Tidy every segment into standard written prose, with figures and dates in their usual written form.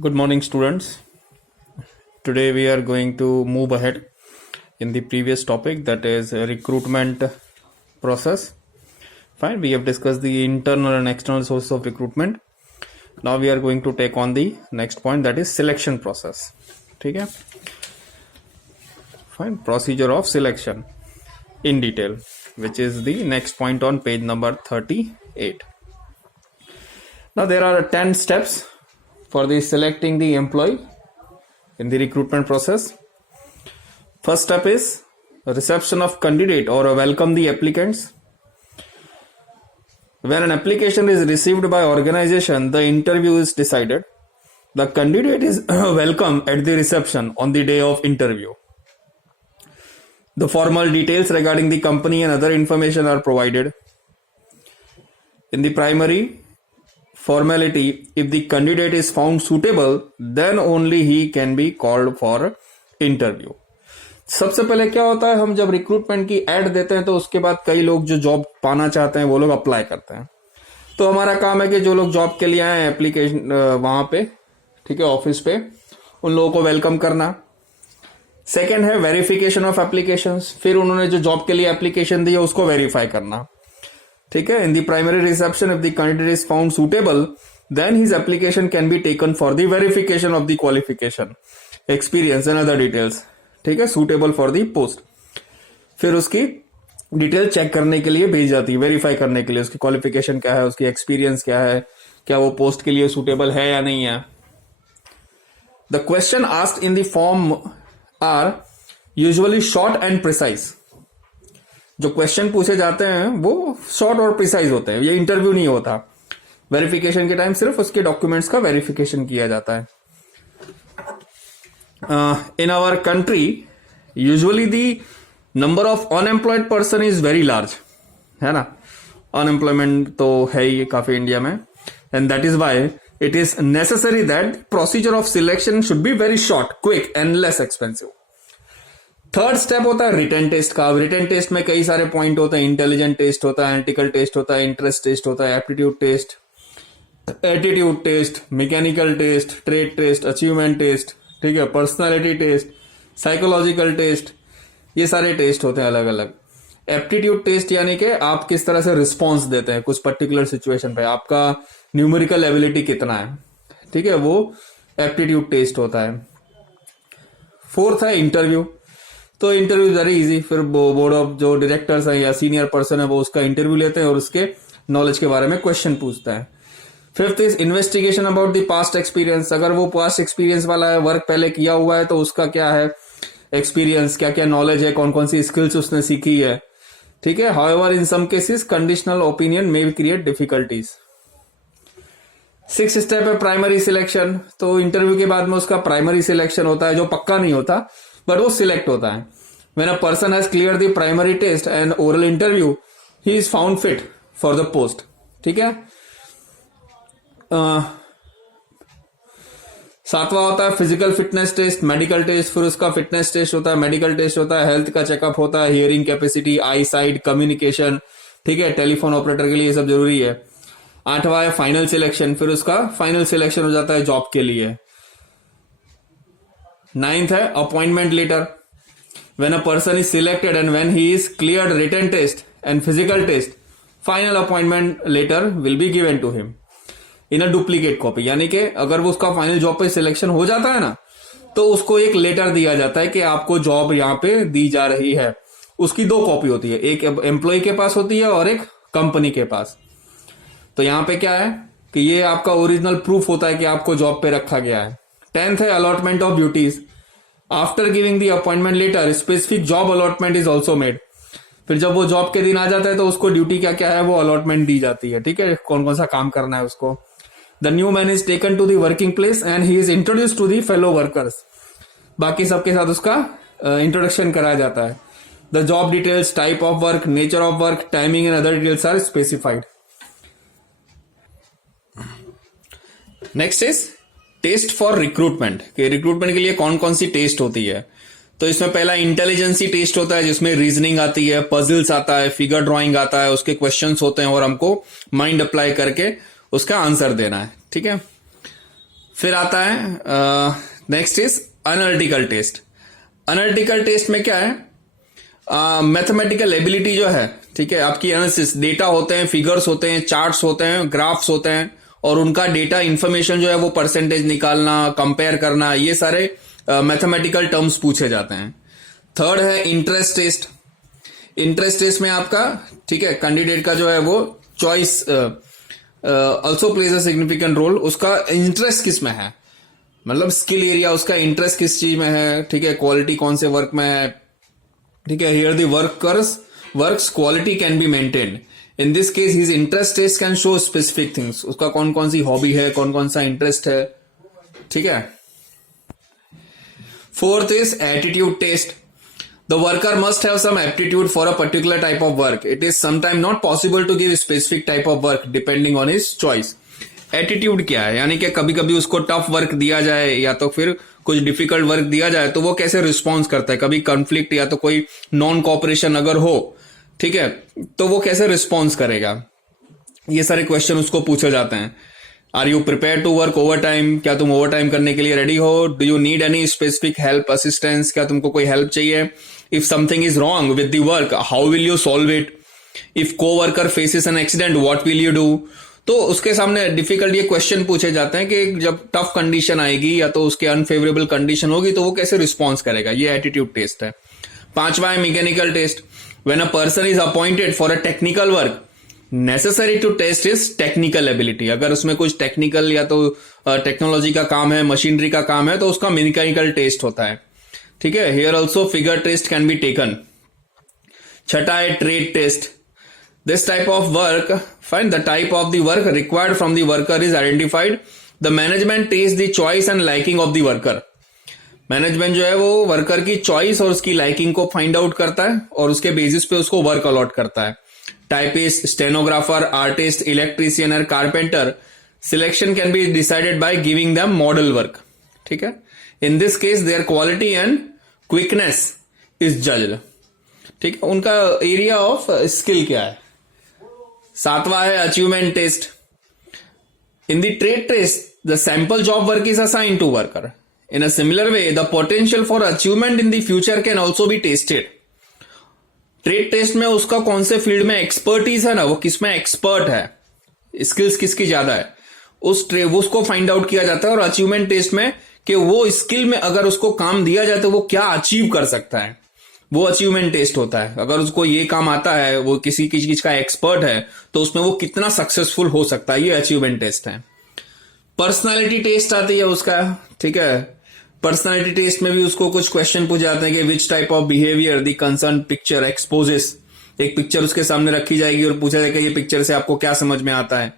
Good morning, students. Today we are going to move ahead in the previous topic, that is recruitment process. Fine, we have discussed the internal and external sources of recruitment. Now we are going to take on the next point, that is selection process. ठीक है? Fine, procedure of selection in detail, which is the next point on page number 38. Now there are 10 steps for the selecting the employee in the recruitment process. First step is reception of candidate or welcome the applicants. When an application is received by organization, the interview is decided. The candidate is welcome at the reception on the day of interview. The formal details regarding the company and other information are provided. In the primary formality, if the candidate is found suitable, then only he can be called for interview. सबसे पहले क्या होता है, हम जब recruitment की add देते हैं तो उसके बाद कई लोग जो जॉब पाना चाहते हैं वो लोग अप्लाई करते हैं. तो हमारा काम है कि जो लोग जॉब के लिए आए हैं एप्लीकेशन वहां पे, ठीक है, ऑफिस पे, उन लोगों को वेलकम करना. सेकेंड है वेरिफिकेशन ऑफ एप्लीकेशंस. फिर उन्होंने जो जॉब के लिए एप्लीकेशन दी है उसको वेरीफाई करना. ठीक है. In the primary reception, if the candidate is found suitable, then his application can be taken for the verification of the qualification, experience and other details. ठीक है, सुटेबल फॉर द पोस्ट. फिर उसकी detail check करने के लिए भेज जाती है, वेरीफाई करने के लिए उसकी क्वालिफिकेशन क्या है, उसकी एक्सपीरियंस क्या है, क्या वो पोस्ट के लिए सुटेबल है या नहीं है. The question asked in the form are usually short and precise. जो क्वेश्चन पूछे जाते हैं वो शॉर्ट और प्रिसाइज होते हैं. ये इंटरव्यू नहीं होता. वेरिफिकेशन के टाइम सिर्फ उसके डॉक्यूमेंट्स का वेरिफिकेशन किया जाता है. In our country, usually the number of unemployed person is very large, है ना. अनएम्प्लॉयमेंट तो है ही काफी इंडिया में, and that is why it is necessary that procedure of selection should be very short, quick and less expensive. Third step होता है written test का. Written test में कई सारे पॉइंट होते हैं. इंटेलिजेंट टेस्ट होता है, एनालिटिकल टेस्ट होता है, इंटरेस्ट टेस्ट होता है, aptitude test, attitude test, mechanical test, trade test, achievement test, ठीक है, पर्सनालिटी टेस्ट, साइकोलॉजिकल टेस्ट. ये सारे टेस्ट होते हैं अलग अलग. एप्टीट्यूड टेस्ट यानी कि आप किस तरह से रिस्पॉन्स देते हैं कुछ पर्टिकुलर सिचुएशन पे, आपका न्यूमेरिकल एबिलिटी कितना है, ठीक है, वो एप्टीट्यूड टेस्ट होता है. फोर्थ है इंटरव्यू. तो इंटरव्यू वेरी इजी. फिर बोर्ड ऑफ जो डायरेक्टर्स हैं या सीनियर पर्सन है वो उसका इंटरव्यू लेते हैं और उसके नॉलेज के बारे में क्वेश्चन पूछता है. Fifth is investigation about the past experience. अगर वो पास्ट एक्सपीरियंस वाला है, वर्क पहले किया हुआ है, तो उसका क्या है एक्सपीरियंस, क्या क्या नॉलेज है, कौन कौन सी स्किल्स उसने सीखी है. ठीक है. However in some cases conditional opinion may create difficulties. Six step है प्राइमरी सिलेक्शन. तो इंटरव्यू के बाद में उसका प्राइमरी सिलेक्शन होता है, जो पक्का नहीं होता बट वो सिलेक्ट होता है. When a person has clear the primary test and oral interview, he is found fit for the post. ठीक है. सातवां होता है physical fitness test, medical test. फिर उसका फिटनेस टेस्ट होता है, मेडिकल टेस्ट होता है, हेल्थ का चेकअप होता है, हियरिंग कैपेसिटी, आई साइट, कम्युनिकेशन. ठीक है. टेलीफोन ऑपरेटर के लिए ये सब जरूरी है. आठवां है फाइनल सिलेक्शन. फिर उसका फाइनल सिलेक्शन हो जाता है जॉब के लिए. नाइन्थ है appointment letter. When a person is selected and when he is cleared written test and physical test, final appointment letter will be given to him in a duplicate copy. यानी कि अगर वो उसका final job पे selection हो जाता है ना, तो उसको एक लेटर दिया जाता है कि आपको जॉब यहां पे दी जा रही है. उसकी दो कॉपी होती है, एक एम्प्लॉय के पास होती है और एक कंपनी के पास. तो यहां पे क्या है कि ये आपका ओरिजिनल प्रूफ होता है कि आपको जॉब पे रखा गया है. टेंथ है allotment of duties. After giving the appointment letter, specific job allotment is also made. फिर जब वो जॉब के दिन आ जाता है तो उसको ड्यूटी क्या क्या है वो अलॉटमेंट दी जाती है. ठीक है, कौन कौन सा काम करना है उसको. The new man is taken to the working place and he is introduce to the fellow workers. बाकी सबके साथ उसका इंट्रोडक्शन कराया जाता है. The job details, type of work, nature of work, timing and other details are specified. Next is test for recruitment. कि recruitment के लिए कौन कौन सी टेस्ट होती है. तो इसमें पहला इंटेलिजेंसी टेस्ट होता है, जिसमें रीजनिंग आती है, पजल्स आता है, फिगर ड्राइंग आता है, उसके क्वेश्चंस होते हैं और हमको माइंड अप्लाई करके उसका आंसर देना है. ठीक है. फिर आता है next is analytical test. Analytical test में क्या है, मैथमेटिकल एबिलिटी जो है, ठीक है, आपकी एनालिसिस, डेटा होते हैं, फिगर्स होते हैं, चार्ट्स होते हैं, ग्राफ्स होते हैं, और उनका डेटा इंफॉर्मेशन जो है वो परसेंटेज निकालना, कंपेयर करना, ये सारे मैथमेटिकल टर्म्स पूछे जाते हैं। थर्ड है इंटरेस्ट टेस्ट। इंटरेस्ट टेस्ट में आपका, ठीक है, कैंडिडेट का जो है वो choice also plays a significant role. उसका इंटरेस्ट किस में है, मतलब स्किल एरिया, उसका इंटरेस्ट किस चीज में है, ठीक है, क्वालिटी कौन से वर्क में है, ठीक है, here the works quality can be maintained. In this case his interest test can show specific things, उसका कौन कौन सी हॉबी है, कौन कौन सा इंटरेस्ट है, ठीक है। Fourth is attitude test. The worker must have some aptitude for a particular type of work. It is sometimes not possible to give a specific type of work depending on his choice. Attitude क्या है, यानी कि कभी कभी उसको tough work दिया जाए या तो फिर कुछ डिफिकल्ट वर्क दिया जाए तो वो कैसे रिस्पॉन्स करता है, कभी कंफ्लिक्ट या तो कोई नॉन कॉपरेशन अगर हो, ठीक है, तो वो कैसे रिस्पॉन्स करेगा, ये सारे क्वेश्चन उसको पूछे जाते हैं। Are you prepare to work over time, क्या तुम ओवर टाइम करने के लिए रेडी हो, do you need any specific help assistance, क्या तुमको कोई हेल्प चाहिए, if something is wrong with the work how will you solve it, if coworker faces an accident what will you do. तो उसके सामने डिफिकल्ट ये question पूछे जाते हैं कि जब टफ कंडीशन आएगी या तो उसके अनफेवरेबल कंडीशन होगी तो वो कैसे रिस्पॉन्स करेगा, ये एटीट्यूड टेस्ट है। पांचवा है mechanical test. When a person is appointed for a technical work necessary to test is technical ability. अगर उसमें कुछ टेक्निकल या तो टेक्नोलॉजी का काम है, मशीनरी का काम है, तो उसका मैकेनिकल टेस्ट होता है, ठीक है। Here also figure test can be taken. छठा है trade test. This type of work, find the type of the work required from the worker is identified. The management takes the choice and liking of the worker. Management जो है वो worker की choice और उसकी liking को find out करता है और उसके बेसिस पे उसको वर्क अलॉट करता है। टाइपिस्ट, स्टेनोग्राफर, आर्टिस्ट, इलेक्ट्रीशियन और carpenter selection can be decided by giving them model work, ठीक है। इन this case there quality and quickness is judged, ठीक है, उनका एरिया ऑफ स्किल क्या है। सातवां है achievement test. In the trade test the sample job work is assigned to worker. In a similar way the potential for achievement in the future can also be tested. Trade test में उसका कौन से field में expertise है ना, वो किस में एक्सपर्ट है, स्किल्स किसकी ज्यादा है, उसको फाइंड आउट किया जाता है। और अचीवमेंट टेस्ट में कि वो स्किल में अगर उसको काम दिया जाए तो वो क्या अचीव कर सकता है, वो अचीवमेंट टेस्ट होता है। अगर उसको ये काम आता है, वो किसी चीज का एक्सपर्ट है, तो उसमें वो कितना सक्सेसफुल हो सकता है, ये अचीवमेंट टेस्ट है। पर्सनालिटी टेस्ट आती है उसका, ठीक है। पर्सनालिटी टेस्ट में भी उसको कुछ क्वेश्चन पूछे जाते हैं कि which type of behaviour the concern picture exposes. एक पिक्चर उसके सामने रखी जाएगी और पूछा जाएगा ये पिक्चर से आपको क्या समझ में आता है।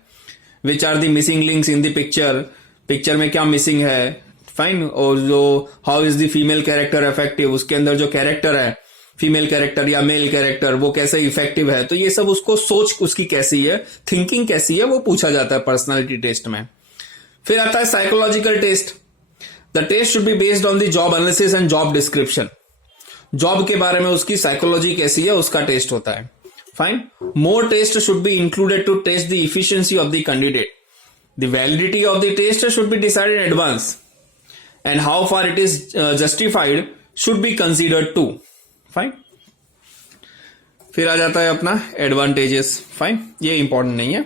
Which are the missing links in the picture, picture में क्या मिसिंग है, फाइन। और जो how is the female character effective, उसके अंदर जो कैरेक्टर है, फीमेल कैरेक्टर या मेल कैरेक्टर, वो कैसे इफेक्टिव है। तो ये सब उसको सोच उसकी कैसी है, थिंकिंग कैसी है, वो पूछा जाता है पर्सनालिटी टेस्ट में। फिर आता है psychological test. The test should be based on the job analysis and job description. Job के बारे में उसकी साइकोलॉजी कैसी है, उसका टेस्ट होता है, fine. More test should be included to test the efficiency of the candidate. The validity of the test should be decided in advance and how far it is justified should be considered to, fine. फिर आ जाता है अपना advantages, fine, ये important नहीं है।